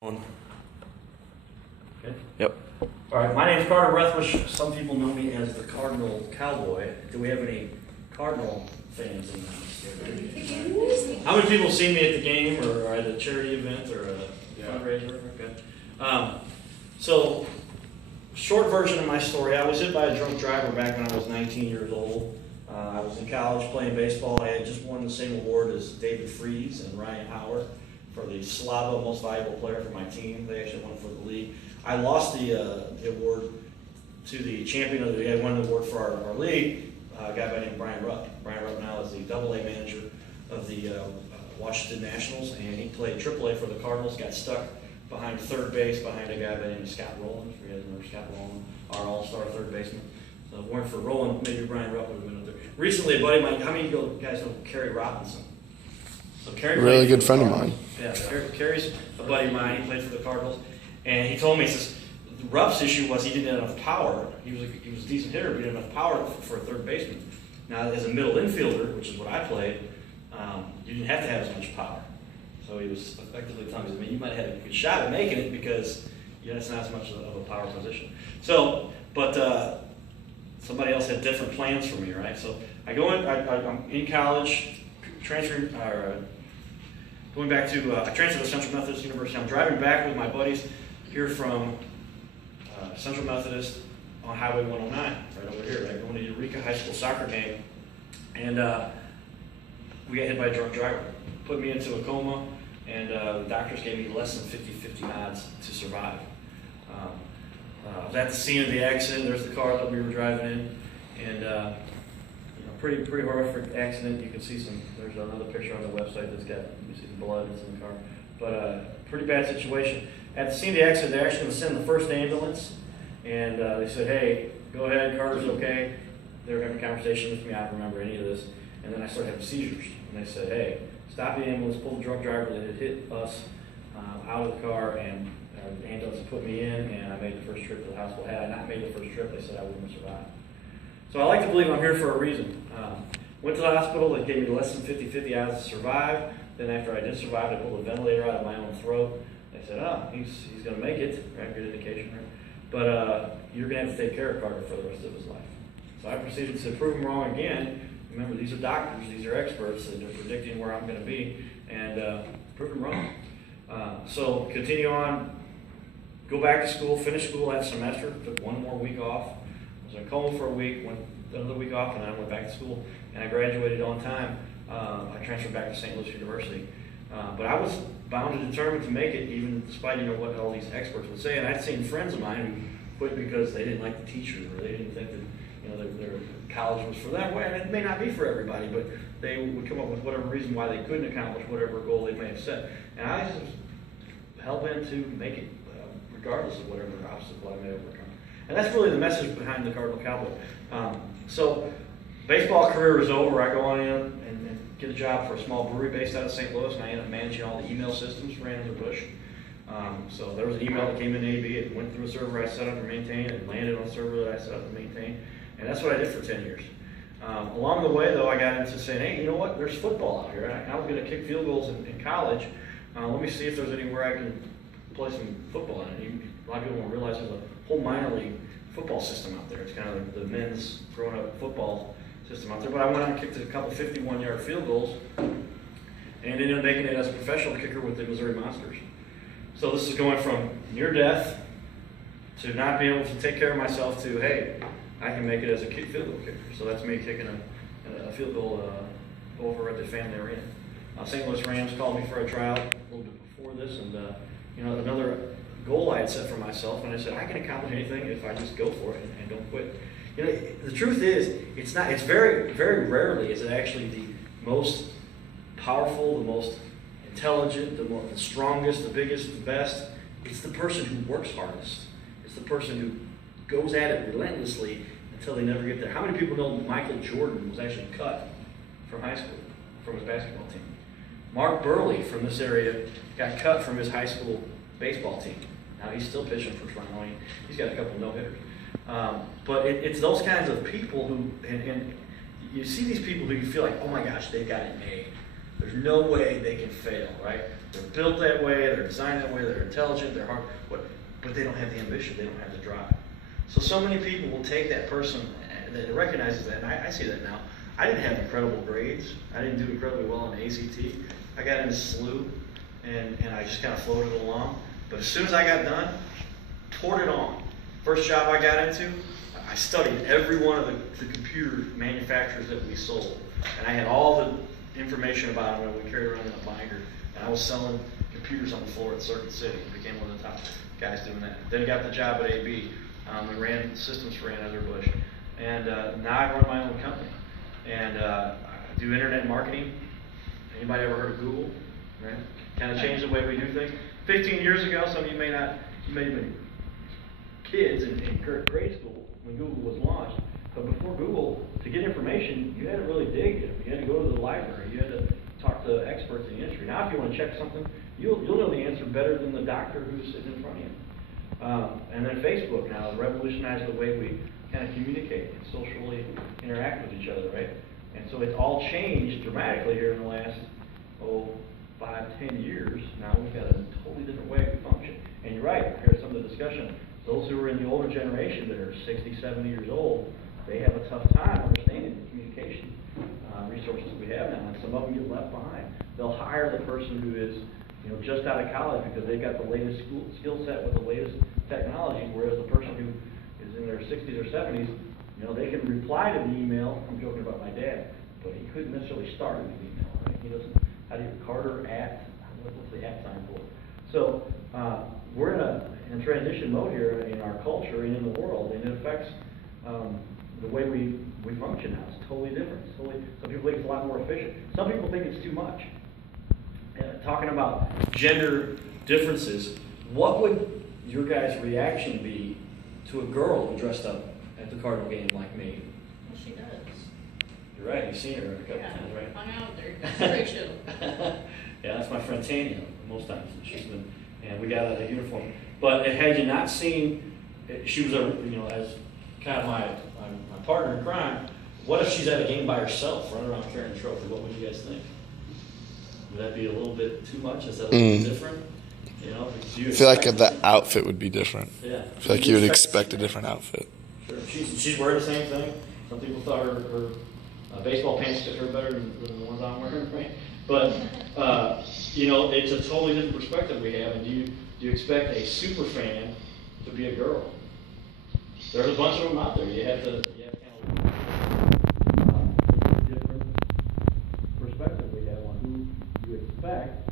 On. Okay. Yep. All right, my name's Carter Rethwish. Some people know me as the Cardinal Cowboy. Do we have any Cardinal fans in this? How many people see me at the game or at a charity event or a fundraiser? Okay. So, short version of my story, I was hit by a drunk driver back when I was 19 years old. I was in college playing baseball. I had just won the same award as David Freese and Ryan Howard for the Slava Most Valuable Player for my team. They actually won for the league. I lost the award to the champion of the, I won the award for our league, a guy by the name of Brian Rupp. Brian Rupp now is the AA manager of the Washington Nationals, and he played AAA for the Cardinals, got stuck behind third base behind a guy by the name of Scott Rowland. If you guys remember Scott Rowland, our all-star third baseman. So if it weren't for Rowland, maybe Brian Rupp would have been up there. Recently, a buddy of mine, how many of you guys know Kerry Robinson? So Kerry, really good friend of mine. Yeah, Kerry's a buddy of mine. He played for the Cardinals, and he told me, he says, Rupp's issue was he didn't have enough power. He was a decent hitter, but he didn't have enough power for a third baseman. Now, as a middle infielder, which is what I played, you didn't have to have as much power. So he was effectively telling me, I mean, you might have had a good shot at making it because it's not as much of a power position. So, but somebody else had different plans for me, right? So I go in, I'm in college, transferring, going back to, I transferred to Central Methodist University. I'm driving back with my buddies here from Central Methodist on Highway 109, right over here, right? Going to Eureka High School soccer game, and we got hit by a drunk driver. Put me into a coma, and the doctors gave me less than 50-50 odds to survive. I was at the scene of the accident. There's the car that we were driving in, and pretty horrific accident. You can see there's another picture on the website that's got, you see the blood that's in the car. But pretty bad situation. At the scene of the accident, they're actually going to send the first ambulance, and they said, hey, go ahead, Carter's okay. They were having a conversation with me. I don't remember any of this. And then I started having seizures, and they said, hey, stop the ambulance, pull the drunk driver that had hit us out of the car, and the ambulance put me in, and I made the first trip to the hospital. Had I not made the first trip, they said I wouldn't have survived. So I like to believe I'm here for a reason. Went to the hospital. They gave me less than 50-50 odds to survive. Then after I did survive, they pulled a ventilator out of my own throat. They said, oh, he's going to make it. Right? Good indication, right? But you're going to have to take care of Carter for the rest of his life. So I proceeded to prove him wrong again. Remember, these are doctors. These are experts. And they're predicting where I'm going to be. And prove him wrong. So continue on. Go back to school. Finish school that semester. Took one more week off. I was in coma for a week, went another week off, and then I went back to school, and I graduated on time. I transferred back to St. Louis University. But I was bound and determined to make it, even despite what all these experts would say. And I'd seen friends of mine who quit because they didn't like the teachers, or they didn't think that their college was for them. Well, and it may not be for everybody, but they would come up with whatever reason why they couldn't accomplish whatever goal they may have set. And I was hell-bent to make it, regardless of whatever obstacle I may overcome. And that's really the message behind the Cardinal Cowboy. So baseball career is over. I go on in and get a job for a small brewery based out of St. Louis, and I end up managing all the email systems for Anheuser-Busch. So there was an email that came in AB. It went through a server I set up and maintained, and landed on a server that I set up and maintained. And that's what I did for 10 years. Along the way, though, I got into saying, hey, you know what? There's football out here. I was going to kick field goals in college. Let me see if there's anywhere I can play some football in it. A lot of people don't realize there's a whole minor league football system out there. It's kind of the men's grown-up football system out there. But I went out and kicked a couple 51-yard field goals and ended up making it as a professional kicker with the Missouri Monsters. So this is going from near death to not being able to take care of myself to, hey, I can make it as a field goal kicker. So that's me kicking a field goal over at the family arena. St. Louis Rams called me for a tryout a little bit before this, and another goal I had set for myself, and I said I can accomplish anything if I just go for it and don't quit. The truth is, it's very, very rarely is it actually the most powerful, the most intelligent, the strongest, the biggest, the best. It's the person who works hardest. It's the person who goes at it relentlessly until they never get there. How many people know Michael Jordan was actually cut from high school, from his basketball team? Mark Burley from this area got cut from his high school baseball team. Now he's still pitching for Toronto. He's got a couple no-hitters. But it's those kinds of people who, and you see these people who you feel like, oh my gosh, they've got it made. There's no way they can fail, right? They're built that way, they're designed that way, they're intelligent, they're hard, but they don't have the ambition, they don't have the drive. So many people will take that person that recognizes that, and I see that now. I didn't have incredible grades. I didn't do incredibly well on ACT. I got into SLU, and I just kind of floated along. But as soon as I got done, poured it on. First job I got into, I studied every one of the computer manufacturers that we sold. And I had all the information about them that we carried around in a binder. And I was selling computers on the floor at Circuit City. Became one of the top guys doing that. Then got the job at AB. And ran systems for Anheuser-Busch. And now I run my own company. And I do internet marketing. Anybody ever heard of Google? Right? Kind of changed the way we do things. 15 years ago, some of you may not, you may have been kids in grade school when Google was launched. But before Google, to get information, you had to really dig it. You had to go to the library. You had to talk to experts in the industry. Now, if you want to check something, you'll know the answer better than the doctor who's sitting in front of you. And then Facebook now has revolutionized the way we kind of communicate and socially interact with each other, right? And so it's all changed dramatically here in the last, 5, 10 years. Now we've got a totally different way we function. And you're right, here's some of the discussion. Those who are in the older generation that are 60, 70 years old, they have a tough time understanding the communication resources we have now, and some of them get left behind. They'll hire the person who is just out of college because they've got the latest skill set with the latest technology, whereas the person who is in their 60s or 70s, they can reply to the email. I'm joking about my dad, but he couldn't necessarily start an email. Right? He doesn't. How do you Carter at? What's the at sign for? So we're in a transition mode here in our culture and in the world, and it affects the way we function now. It's totally different. Some people think it's a lot more efficient. Some people think it's too much. Talking about gender differences, what would your guys' reaction be to a girl who dressed up at the Cardinal game like me? Well, she does. You're right, you've seen her a couple times, right? Hung out with her. Great show. Yeah, that's my friend Tanya, most times. She's been, and we got a uniform. But had you not seen, she was as kind of my partner in crime, what if she's at a game by herself, running around carrying a trophy? What would you guys think? Would that be a little bit too much? Is that a little different? I feel like the outfit would be different. Yeah. I feel like you would expect a different outfit. Sure. She's wearing the same thing. Some people thought her baseball pants fit her better than the ones I'm wearing, right? But it's a totally different perspective we have. And do you expect a super fan to be a girl? There's a bunch of them out there. You have to kind of different perspective we have on who you expect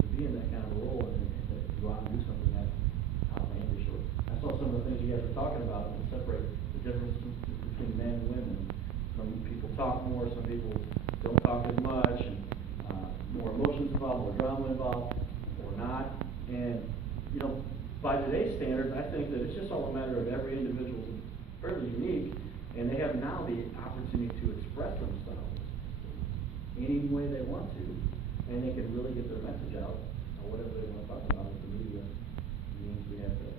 to be in that kind of role and to go out and do something that's outlandish. I saw some of the things you guys were talking about and separate the difference between men and women. Some people talk more, some people don't talk as much, and more emotions involved, more drama involved, or not. And by today's standards, I think that it's just all a matter of every individual is fairly unique, and they have now the opportunity to express themselves any way they want to, and they can really get their message out, or whatever they want to talk about with the media means we have today.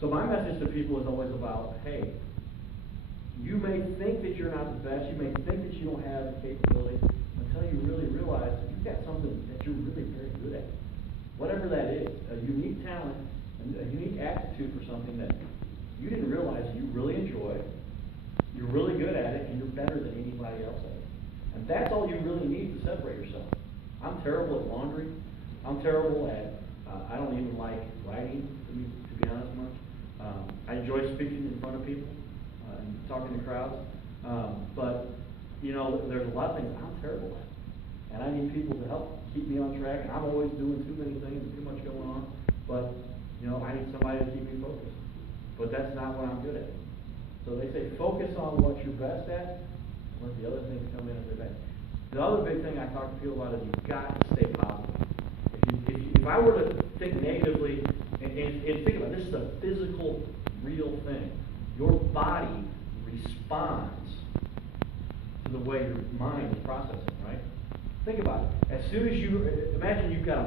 So my message to people is always about, hey, you may think that you're not the best, you may think that you don't have the capability, until you really realize that you've got something that you're really very good at. Whatever that is, a unique talent, a unique aptitude for something that you didn't realize you really enjoy, you're really good at it, and you're better than anybody else at it. And that's all you really need to separate yourself. I'm terrible at laundry. I'm terrible at, I don't even like writing, to be honest much. I enjoy speaking in front of people and talking to crowds. But there's a lot of things I'm terrible at. And I need people to help keep me on track, and I'm always doing too many things and too much going on. But, I need somebody to keep me focused. But that's not what I'm good at. So they say focus on what you're best at, and let the other things come in as they're best. The other big thing I talk to people about is you've got to stay positive. If I were to think negatively, and think about it, this is a physical, real thing. Your body responds to the way your mind is processing, right? Think about it. As soon as imagine you've got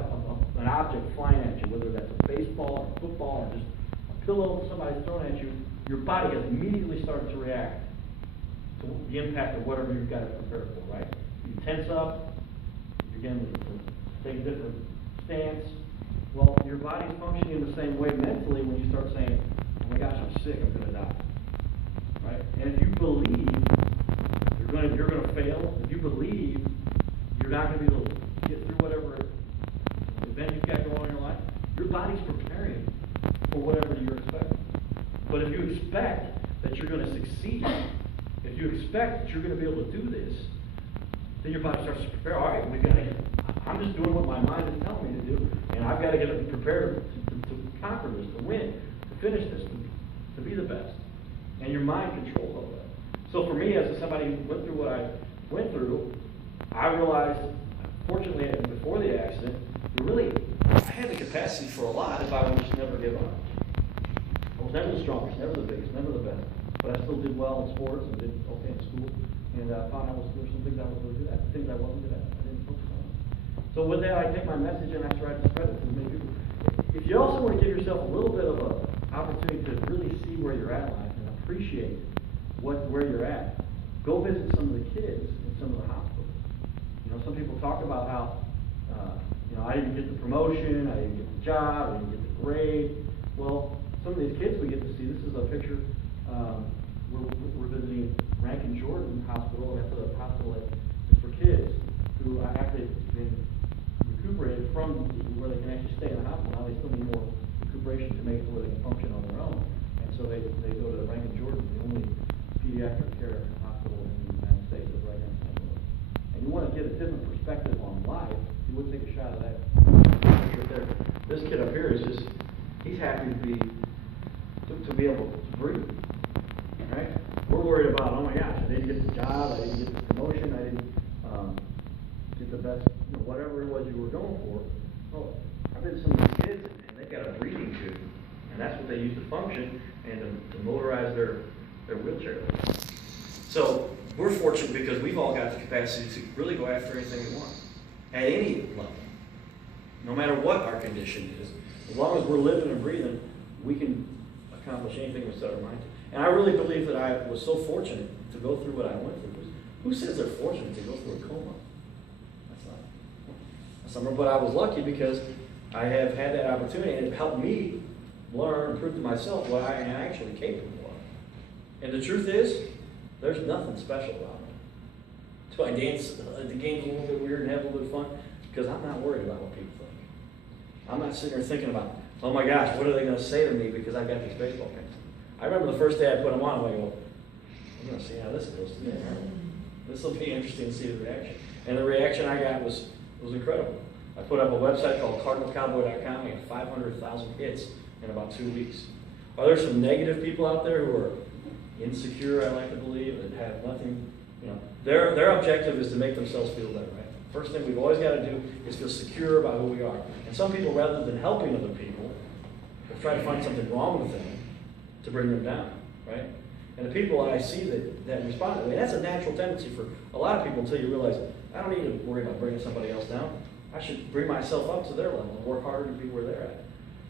an object flying at you, whether that's a baseball or football or just a pillow somebody's thrown at you, your body has immediately started to react to the impact of whatever you've got to prepare for, right? you tense up, you begin to take a different stance. Well, your body's functioning the same way mentally when you start saying, oh my gosh, I'm sick, I'm going to die. Right? And if you believe you're going to fail, if you believe you're not going to be able to get through whatever event you've got going on in your life, your body's preparing for whatever you're expecting. But if you expect that you're going to succeed, if you expect that you're going to be able to do this, then your body starts to prepare. All right, I'm just doing what my mind is telling me to do, and I've got to get prepared to conquer this, to win, to finish this, to be the best. And your mind controls all that. So for me, as somebody who went through what I went through, I realized, fortunately, before the accident, I had the capacity for a lot if I would just never give up. I was never the strongest, never the biggest, never the best, but I still did well in sports and did okay in school, and I found there were some things I was really good at, things I wasn't good at, I didn't focus on. So with that, I take my message and I try to spread it to as many people. If you also want to give yourself a little bit of an opportunity to really see where you're at in life and appreciate where you're at, go visit some of the kids in some of the hospitals. You know, some people talk about how, I didn't get the promotion, I didn't get the job, I didn't get the grade. Well, some of these kids we get to see, this is a picture, we're visiting Rankin Jordan Hospital, and that's a hospital that is for kids who actually been recuperated from where they can actually stay in the hospital. Now they still need more recuperation to make it so they can function on their own. And so they go to Rankin Jordan, the only pediatric care hospital in the United States that's right here in St. Louis. And you want to get a different perspective on life, you would take a shot of that picture there. This kid up here is just, he's happy to be able to breathe. Right? We're worried about, oh my gosh, I didn't get the job, I didn't get the promotion, I didn't get the best, whatever it was you were going for. Well, I've been to some of these kids, and they've got a breathing tube, and that's what they use to function and to motorize their wheelchair. So we're fortunate because we've all got the capacity to really go after anything we want at any level, no matter what our condition is. As long as we're living and breathing, we can accomplish anything we set our mind to. And I really believe that I was so fortunate to go through what I went through. Who says they're fortunate to go through a coma? That's not. But I was lucky because I have had that opportunity, and it helped me learn and prove to myself what I am actually capable of. And the truth is, there's nothing special about me. So I dance, the game's a little bit weird and have a little bit of fun because I'm not worried about what people think. I'm not sitting there thinking about, oh my gosh, what are they going to say to me because I've got these baseball pants. I remember the first day I put them on, I go, I'm going to see how this goes today. This will be interesting to see the reaction. And the reaction I got was incredible. I put up a website called CardinalCowboy.com. We had 500,000 hits in about 2 weeks. Are there some negative people out there who are insecure, I like to believe, that have nothing, their objective is to make themselves feel better, right? First thing we've always got to do is feel secure about who we are. And some people, rather than helping other people, will try to find something wrong with them to bring them down, right? And the people I see that respond, that's a natural tendency for a lot of people until you realize, I don't need to worry about bringing somebody else down. I should bring myself up to their level and work harder to be where they're at.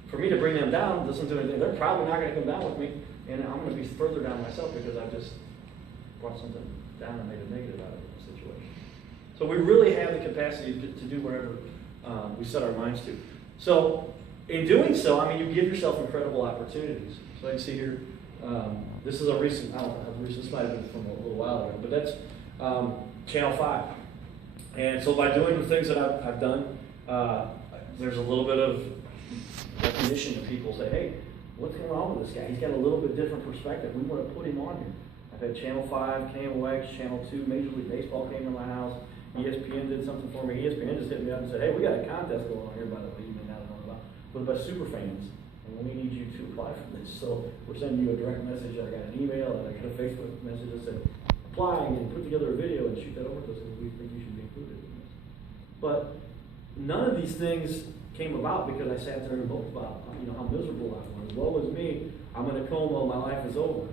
For me to bring them down doesn't do anything. They're probably not going to come down with me, and I'm going to be further down myself because I've just brought something down and made a negative out of the situation. So we really have the capacity to do whatever we set our minds to. So in doing so, you give yourself incredible opportunities. So you can see here, this is a recent, I don't know how recent, this might have been from a little while ago, but that's Channel 5. And so by doing the things that I've done, there's a little bit of recognition to people say, hey, what's going on with this guy? He's got a little bit different perspective. We want to put him on here. I've had Channel 5, KMOX, Channel 2, Major League Baseball came to my house. ESPN did something for me. ESPN just hit me up and said, hey, we got a contest going on here, by the way, you may not know about, but by super fans. And we need you to apply for this. So we're sending you a direct message. I got an email and I got a Facebook message that said, apply and put together a video and shoot that over to us and we think you should be included in this. But none of these things came about because I sat there and wrote about how miserable I was. Woe is me, I'm in a coma, my life is over.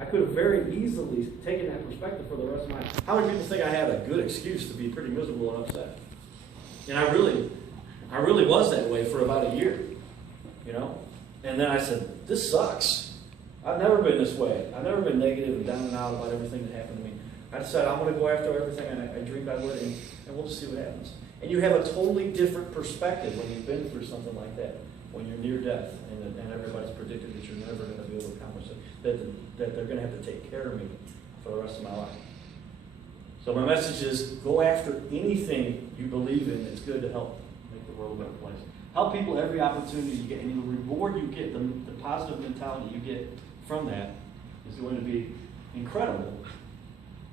I could have very easily taken that perspective for the rest of my life. How many people think I had a good excuse to be pretty miserable and upset? And I really was that way for about a year. And then I said, this sucks. I've never been this way. I've never been negative and down and out about everything that happened to me. I decided I'm going to go after everything I dreamed I would, and we'll just see what happens. And you have a totally different perspective when you've been through something like that, when you're near death, and everybody's predicted that you're never going to be able to accomplish it, that they're going to have to take care of me for the rest of my life. So my message is, go after anything you believe in that's good to help make the world a better place. Help people every opportunity you get, and the reward you get, the positive mentality you get from that is going to be incredible.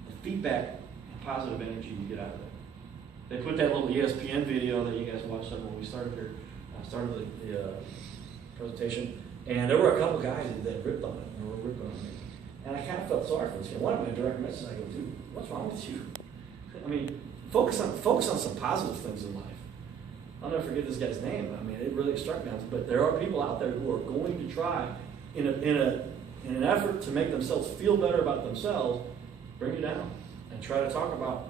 The feedback and positive energy you get out of that. They put that little ESPN video that you guys watched when we started here, started the presentation, and there were a couple guys that ripped on it, and were ripping on me. And I kind of felt sorry for this guy. One of my direct messages, I go, dude, what's wrong with you? I mean, focus on some positive things in life. I'll never forget this guy's name. I mean, it really struck me. But there are people out there who are going to try, in an effort to make themselves feel better about themselves, bring you down and try to talk about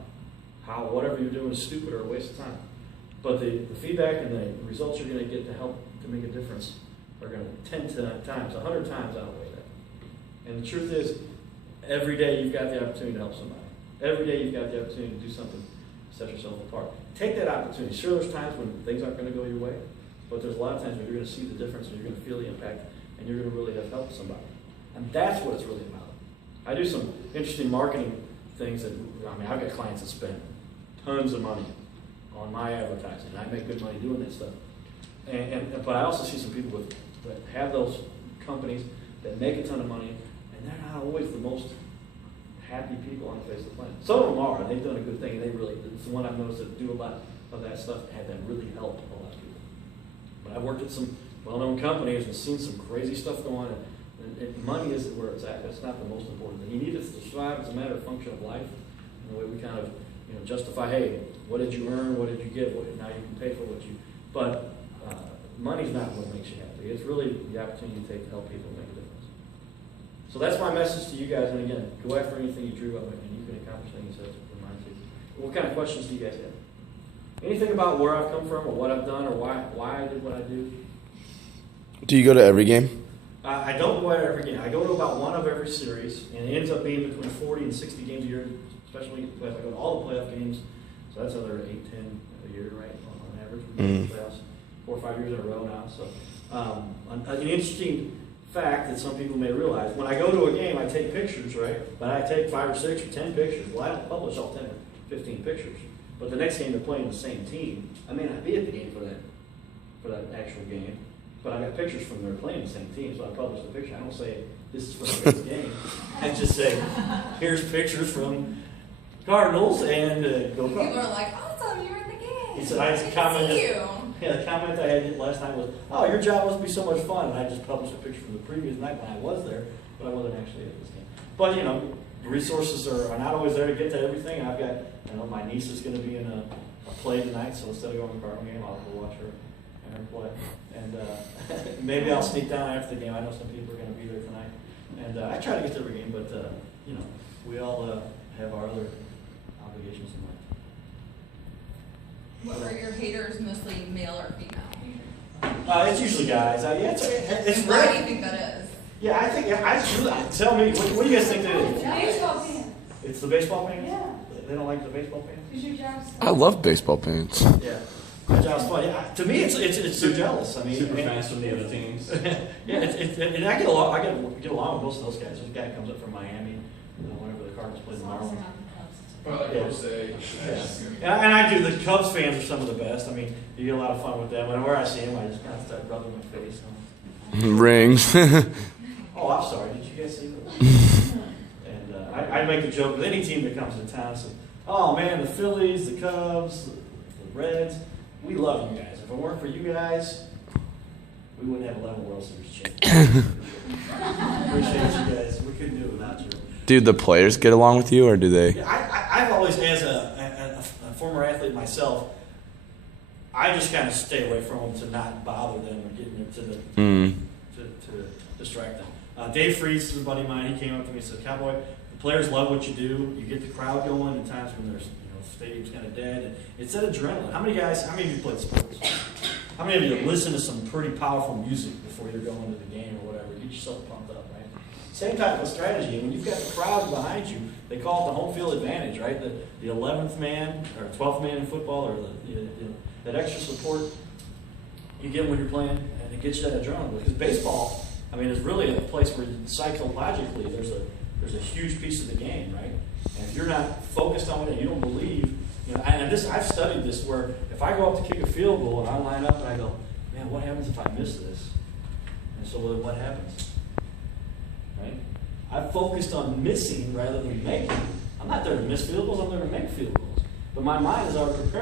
how whatever you're doing is stupid or a waste of time. But the feedback and the results you're going to get to help to make a difference are going to 10 times, 100 times outweigh that. And the truth is, every day you've got the opportunity to help somebody. Every day you've got the opportunity to do something to set yourself apart. Take that opportunity. Sure, there's times when things aren't going to go your way, but there's a lot of times when you're going to see the difference and you're going to feel the impact and you're going to really have helped somebody. And that's what it's really about. I do some interesting marketing things I've got clients that spend tons of money on my advertising. I make good money doing that stuff. But I also see some people that have those companies that make a ton of money, and they're not always the most happy people on the face of the planet. Some of them are. They've done a good thing. It's the one I've noticed that do a lot of that stuff that really help a lot of people. But I've worked at some well-known companies and seen some crazy stuff go on, and money isn't where it's at. That's not the most important thing. You need it to survive. It's a matter of function of life. And the way we kind of justify, hey, what did you earn? What did you get? Now you can pay for what you. But money's not what makes you happy. It's really the opportunity you take to help people make a difference. So that's my message to you guys. And again, go after anything you dream of, and you can accomplish things that's in mind too. What kind of questions do you guys have? Anything about where I've come from, or what I've done, or why I did what I do? Do you go to every game? I don't go to every game. I go to about one of every series, and it ends up being between 40 and 60 games a year, especially if I go to all the playoff games. So that's another 8, 10 a year, right, on average. We go to the playoffs 4 or 5 years in a row now. So an interesting fact that some people may realize, when I go to a game, I take pictures, right? But I take 5 or 6 or 10 pictures. Well, I don't publish all 10 or 15 pictures. But the next game they're playing the same team. I may not be at the game for that actual game, but I got pictures from them playing the same team, so I publish the picture. I don't say this is for the game. I just say, here's pictures from Cardinals and go Cardinals. People are like, awesome, you're in the game. He said, I commented. Yeah, the comment I had last night was, oh, your job must be so much fun. And I just published a picture from the previous night when I was there, but I wasn't actually at this game. But the resources are not always there to get to everything. I've got, my niece is going to be in a play tonight, so instead of going to the Cardinal game, I'll go watch her play. And maybe I'll sneak down after the game. I know some people are going to be there tonight. And I try to get to every game, but we all have our other obligations in life. What are your haters, mostly male or female? It's usually guys. It's Why do you think that is? Yeah, I think. Tell me, what do you guys think that is? Baseball pants. It's the baseball pants. Yeah. They don't like the baseball pants. Because your job's I love baseball pants. Yeah. My job's fun. To me, it's so jealous. I mean, super fans from the other teams. Yeah, and I get along. I get along with most of those guys. There's a guy that comes up from Miami whenever the Cardinals play the Marlins. Yeah, and I do. The Cubs fans are some of the best. I mean, you get a lot of fun with them. Whenever I see them, I just kind of start rubbing my face. Rings. Oh, I'm sorry. Did you guys see that? And I make a joke with any team that comes to town. So, oh man, the Phillies, the Cubs, the Reds, we love you guys. If it weren't for you guys, we wouldn't have 11 World Series champions. Appreciate you guys. We couldn't do it without you. Do the players get along with you, or do they? Yeah, I've always, as a former athlete myself, I just kind of stay away from them to not bother them or get into to distract them. Dave Freese is a buddy of mine. He came up to me and said, "Cowboy, the players love what you do. You get the crowd going in times when there's stadium's kind of dead. And it's that adrenaline. How many of you played sports? How many of you listen to some pretty powerful music before you're going to the game or whatever? Get yourself pumped up, right? Same type of strategy. And when you've got the crowd behind you, they call it the home field advantage, right? The 11th man or 12th man in football, or that extra support you get when you're playing, and it gets you that adrenaline. Because baseball, I mean, is really a place where psychologically there's a huge piece of the game, right? And if you're not focused on it, you don't believe. I've studied this where if I go up to kick a field goal and I line up and I go, man, what happens if I miss this? And so what happens? Right? I focused on missing rather than making. I'm not there to miss field goals, I'm there to make field goals. But my mind is already preparing.